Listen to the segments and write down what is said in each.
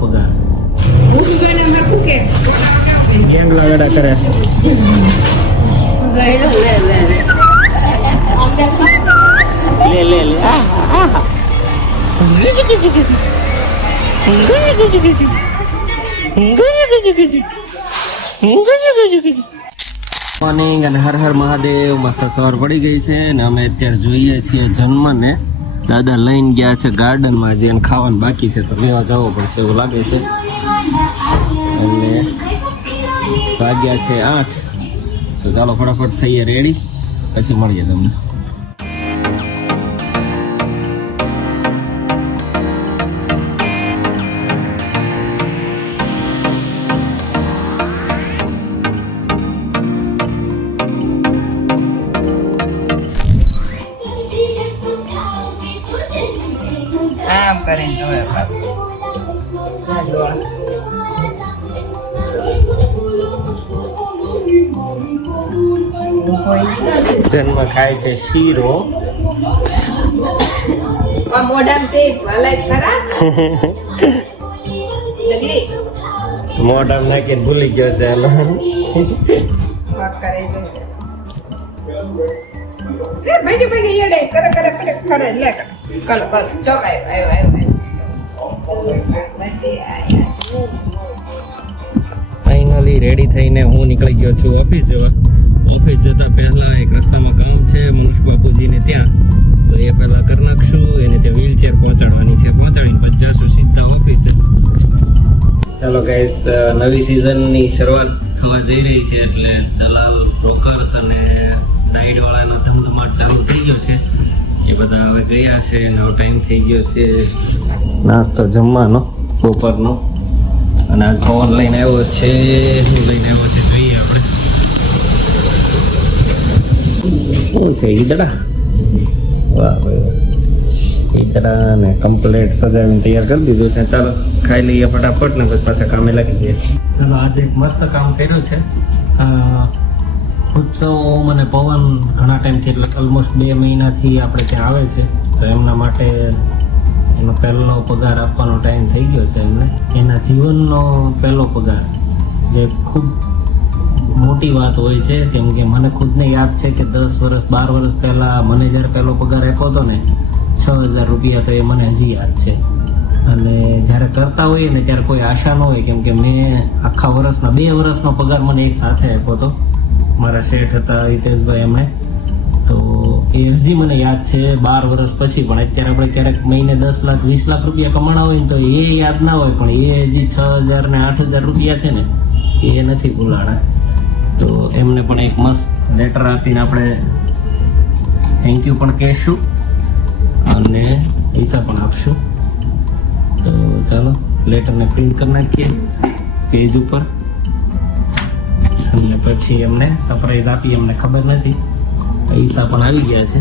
પગાર ગેંગ લગાડા કરે લે લે લે મોર્નિંગ અને હર હર મહાદેવ. મસ્ત સવાર પડી ગઈ છે ને અમે અત્યારે જોઈએ છીએ જન્મને. દાદા લઈને ગયા છે ગાર્ડનમાં, જે ખાવાનું બાકી છે તો લેવા જવો પડશે એવું લાગે છે. અને વાગ્યા છે 8, તો ચાલો ફટાફટ થઈએ રેડી, પછી મળીએ તમને. આમ કરીને જોવે પાછું જન્મ ખાય છે શીરો. મોઢામાં નાખીને ભૂલી ગયો છે એનો. ફાઇનલી રેડી થઈને હું નીકળી ગયો છું ઓફિસ જવા. ઓફિસ જતા પહેલા એક રસ્તામાં કામ છે મનુષ બાપુજીને ત્યાં, તો એ પહેલા કરી નાખશું. એને ત્યાં વ્હીલચેર પહોંચાડવાની છે, પહોંચાડીને પછી જશું સીધા ઓફિસે. ચાલો ગાઈસ, નવી સિઝનની શરૂઆત થવા જઈ રહી છે એટલે દલાલ, બ્રોકર્સ અને નાઇટ વાળાનો ધમધમાટ ચાલુ થઈ ગયો છે. એ બધા હવે ગયા છે અને હવે ટાઈમ થઈ ગયો છે નાસ્તો જમવાનો બપોરનો. અને આ ફોન લઈને આવ્યો છે, શું લઈને આવ્યો છે જોઈએ આપણે. શું છે ઈદડા? વાહ ભાઈ, ઈદડા ને કમ્પ્લેટ સજાવીને તૈયાર કરી દીધું છે. ચાલો ખાઈ લઈએ ફટાફટ ને પછી પાછા કામે લાગી જઈએ. ચાલો આજે એક મસ્ત કામ કર્યું છે. ઉત્સવ ઓમ અને પવન ઘણા ટાઈમથી, એટલે ઓલમોસ્ટ 2 મહિનાથી આપણે ત્યાં આવે છે, તો એમના માટે એનો પહેલો પગાર આપવાનો ટાઈમ થઈ ગયો છે એમને. એના જીવનનો પહેલો પગાર, જે ખૂબ મોટી વાત હોય છે, કેમ કે મને ખુદને યાદ છે કે 10 વર્ષ 12 વર્ષ પહેલાં મને જ્યારે પહેલો પગાર આપ્યો હતો ને 6,000 રૂપિયા, તો એ મને હજી યાદ છે. અને જ્યારે કરતા હોઈએ ને ત્યારે કોઈ આશા ન હોય, કેમ કે મેં આખા વર્ષના 2 વર્ષનો પગાર મને એક સાથે આપ્યો હતો. મારા શેઠ હતા હિતેશભાઈ, એમણે. તો એ હજી મને યાદ છે 12 વર્ષ પછી. પણ અત્યારે આપણે ક્યારેક મહિને 10 લાખ 20 લાખ રૂપિયા કમાણા હોય ને તો એ યાદ ના હોય, પણ એ હજી 6,000 ને 8,000 રૂપિયા છે ને એ નથી ભૂલાણા. તો એમને પણ એક મસ્ત લેટર આપીને આપણે થેન્ક યુ પણ કહેશું અને પૈસા પણ આપશું. તો ચાલો લેટરને પ્રિન્ટ કરી નાખીએ પેજ ઉપર અને પછી એમને સરપ્રાઈઝ આપી. એમને ખબર નથી, પૈસા પણ આવી ગયા છે.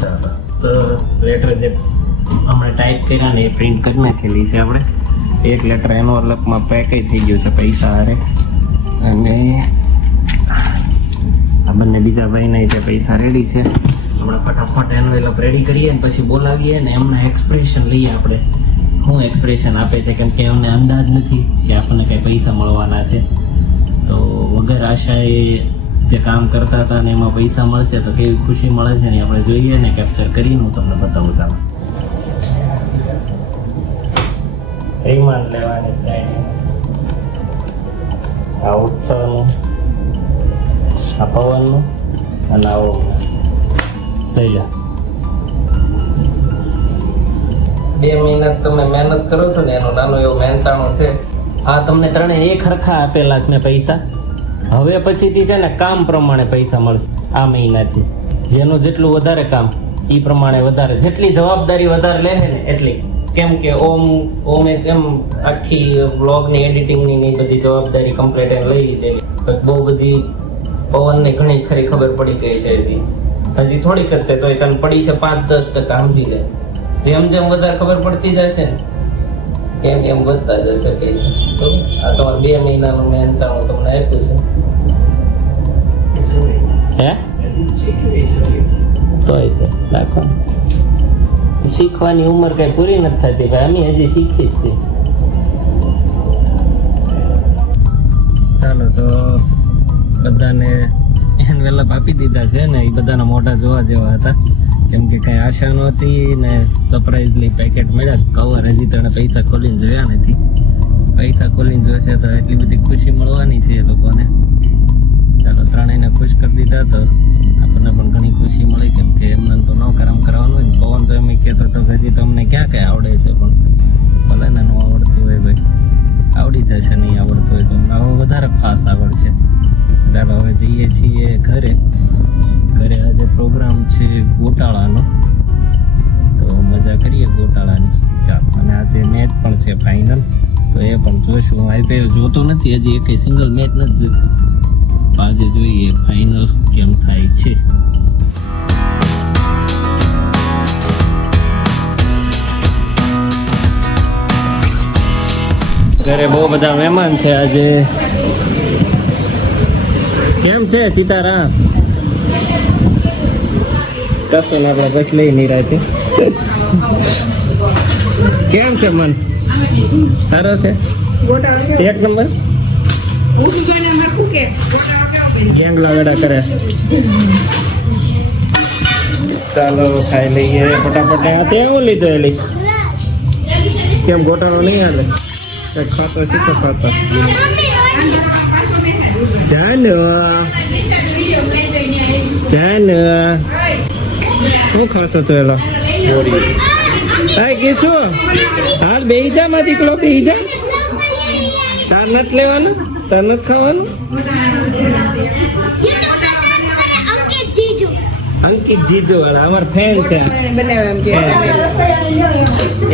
ચાલો, તો લેટર જે હમણાં ટાઈપ કર્યા ને એ પ્રિન્ટ કરી નાખેલી છે આપણે. એક લેટર એનો અલગમાં પેક થઈ ગયું છે પૈસા હારે. અને આ બંને બીજા ભાઈના તે પૈસા રેડી છે. હમણાં ફટાફટ એન્વેલપ રેડી કરીએ ને પછી બોલાવીએ ને એમના એક્સપ્રેશન લઈએ આપણે, શું એક્સપ્રેશન આપે છે, કેમ કે એમને અંદાજ નથી કે આપણને કંઈ પૈસા મળવાના છે. તો વગર આશાએ જે કામ કરતા હતા ને એમાં પૈસા મળશે તો કેવી ખુશી મળે છે ને આપણે જોઈએ ને કેપ્ચર કરીને હું તમને બતાવું. ચાલો રિમાન્ડ લેવાની થાય આ ઉત્સવનું, આ પવનનું અને આવો લઈ જા. 2 મહિના તમે મહેનત કરો છો ને એનો નાનો એવો મહેનતાણું છે. આ તમને ત્રણે એક હરખા આપેલા છે મેં પૈસા. હવે પછીથી છે ને કામ પ્રમાણે પૈસા મળશે આ મહિનાથી. જેનું જેટલું વધારે કામ એ પ્રમાણે વધારે, જેટલી જવાબદારી વધારે લે ને એટલી. કેમ કે ઓમે કેમ આખી બ્લોગની એડિટિંગની ને બધી જવાબદારી કમ્પ્લીટ એમ લઈ લીધેલી. બહુ બધી પવનને ઘણી ખરી ખબર પડી ગઈ છે. હજી થોડીક જ તો તને પડી છે 5-10% સમજી લે. જેમ જેમ વધારે ખબર પડતી જશે ને એમ એમ વધતા જશે પૈસા. તો આ તમારે 2 મહિનાનું મહેનતાણું તમને આપ્યું છે. હે તો રાખો શીખવાની ઉંમર કઈ પૂરી નથી થતી ભાઈ, અમે હજી શીખી જ છીએ. ચાલો તો બધાને એનવેલપ આપી દીધા છે ને, એ બધાના મોઢા જોવા જેવા હતા, કેમ કે કઈ આશા નહોતી ને સરપ્રાઈઝલી પેકેટ મળ્યા. કવર હજી તને પૈસા ખોલીને જોયા નથી, પૈસા ખોલીને જોશે તો એટલી બધી ખુશી મળવાની છે એ લોકોને. ચાલો ત્રણેયને ખુશ કરી દીધા તો આપણને પણ ઘણી ખુશી મળી, કેમ કે એમને તો ન કામ કરવાનું હોય ને. પવન તો એમ કહેતો હતો કે હજી તમને ક્યાં કઈ આવડે છે, પણ ભલે ને ન આવડતું હોય ભાઈ, આવડી જશે. નહીં આવડતું હોય તો હવે વધારે ફાસ્ટ આવડશે. ચાલો હવે જઈએ છીએ ઘરે. ઘરે આજે પ્રોગ્રામ છે ગોટાળાનો, તો મજા કરીએ ગોટાળાની. ચાલો, અને આજે મેચ પણ છે ફાઇનલ, તો એ પણ જોઈશું. હું IPL જોતો નથી હજી, એક સિંગલ મેચ નથી જોઈ. આજે જોઈએ ફાઇનલ કેમ થાય છે. ઘરે બહુ બધા મહેમાન છે આજે. કેમ છે સીતારામ? કશું આપણે પછી લઈ નહીં રાતે. કેમ છે મન? સારો છે, એક નંબર. ગેંગલા વેડા કરે. ચાલો ખાઈ લઈએ ફટાફટ. ત્યાં હું લીધો એ લઈ. કેમ ગોટાળો નહીં હાલે? ખાતો શીખો ખાતો. ચાલો ચાલો, શું ખાશો તો એલો? કે શું હાલ બેહી જા માં દીકલો, બેહી જા. તાર નથી લેવાનું, તાર નથી ખાવાનું. અંકિત જીજુ વાળા અમારા ફેન છે,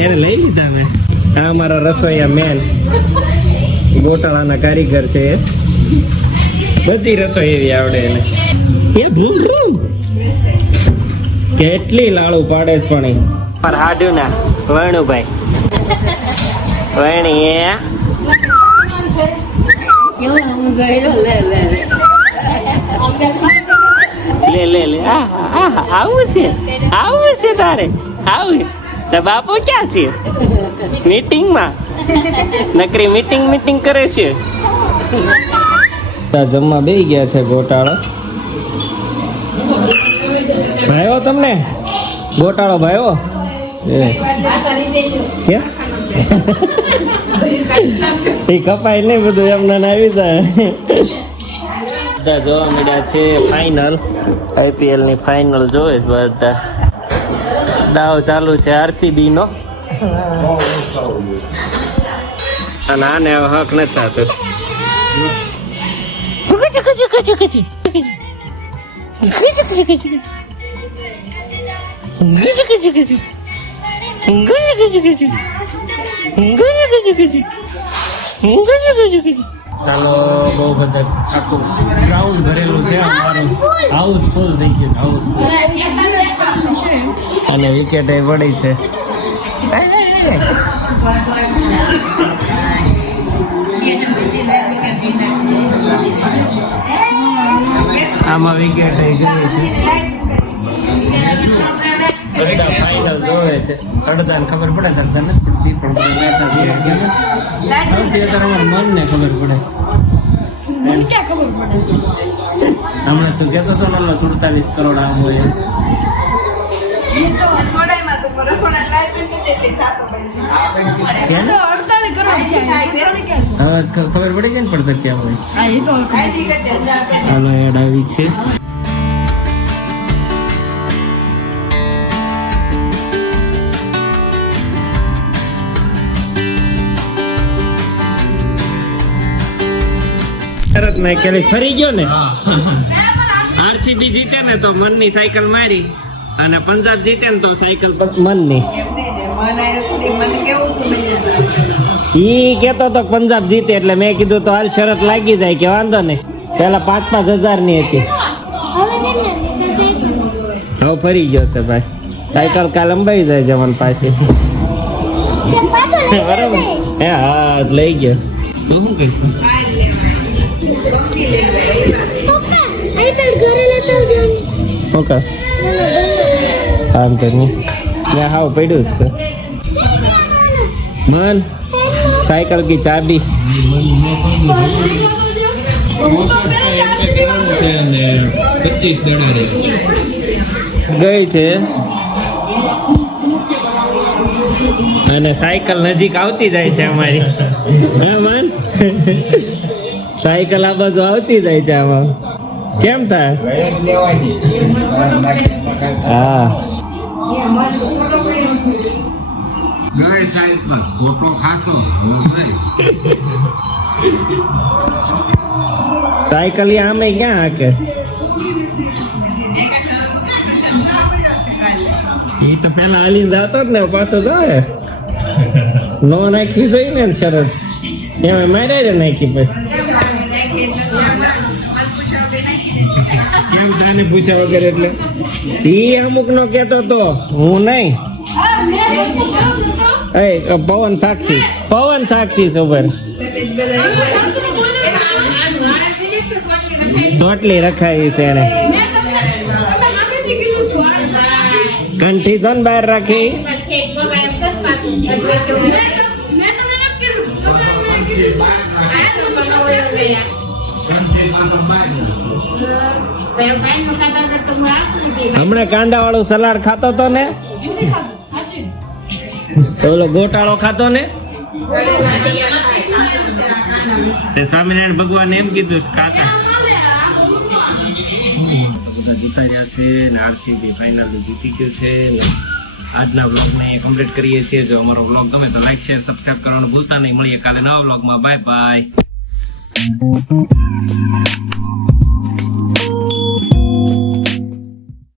એને લઈ લીધા મેં. આ અમારા રસોઈયા મેન, ગોટાળાના કારીગર છે એ. બધી રસોઈ એવી આવડે એને. એ ભૂમ ભૂમ કેટલી લાડુ પાડે છે પણ એ. પર હાડ્યું ના વણુભાઈ વણી લે લે લે. આવું છે, આવું છે તારે, આવું તો બાપુ ક્યાં છે? મીટિંગમાં, નકરી મીટિંગ કરે છે. જમવા બેસી ગયા છે ગોટાળો. ભાઈઓ તમને ગોટાળો ભાઈઓ ક્યાં એ કપાય નહીં બધું એમને આવી જાય. બધા જોવા મળ્યા છે ફાઇનલ, IPL ની ફાઇનલ જોવે બધા. દાવ ચાલુ છે RCB નો, અને આને હવે હક નથી થતો. ચાલો બહુ બધા આખું ગ્રાઉન્ડ ભરેલું છે અમારું, હાઉસફુલ થઈ ગયું, હાઉસફુલ. અને વિકેટ એ પડી છે. આમાં વિકેટ એ ગઈ છે. બધા ફાઇનલ જોવે છે, અડધાને ખબર પડે, અડધા નથી પડતી, પણ મનને ખબર પડે. હમણાં તું કહેતો હતો ને 47 કરોડ આમ હોય. હવે ખબર પડી જાય ને પડતા ક્યાં હોય. હાલો એડ આવી છે. ફરી ગયો ને. RCB જીતે ને તો મનની સાયકલ મારી, અને પંજાબ જીતે ને તો સાયકલ મનની. ઈ કેતો તો પંજાબ જીતે એટલે મેં કીધું તો હાલ શરત લાગી જાય કે વાંધો નહીં. પેલા 5-5 હજાર ની હતી, હવે ફરી ગયો છે ભાઈ. સાયકલ કાલ લંબાઈ જાય જવાન પાછી. બરાબર. હા લઈ ગયો. તું શું કહીશું? ઓકે કામ કરની હાવ પડ્યું જ છે મન સાયકલ કી ચાબી ગઈ છે અને સાયકલ નજીક આવતી જાય છે અમારી હે મન સાયકલ આ બાજુ આવતી જાય છે આમાં કેમ થાય હા ગઈ સાઈડમાં ફોટો ખાસો સાયકલ આમે ક્યાં હાકે એ તો પેલા હાલીને જતો જ ને પાછો જાય નો નાખી જોઈ ને શરત એમાં માર્યા જ નાખી પછી કેમ તાને પૂછ્યા વગર એટલે ઈ અમુક નો કેતો તો હું નહીં પવન સાક્ષી સોબર ચોટલી રખાઈ છે એને કંઠી તો બહાર રાખી હમણાં કાંદા વાળું સલાડ ખાતો તો ને ઓલો ગોટાળો ખાતો ને તે સ્વામિનારાયણ ભગવાન એમ કીધું કાકા જીતા રહ્યા છે ને આરસીબી ફાઇનલી જીતી ગયું છે આજના વ્લોગને અહીંયા કમ્પ્લીટ કરીએ છીએ જો અમારો વ્લોગ ગમે તો લાઈક શેર સબસ્ક્રાઇબ કરવાનું ભૂલતા નહીં મળીએ કાલે નવા વ્લોગમાં બાય બાય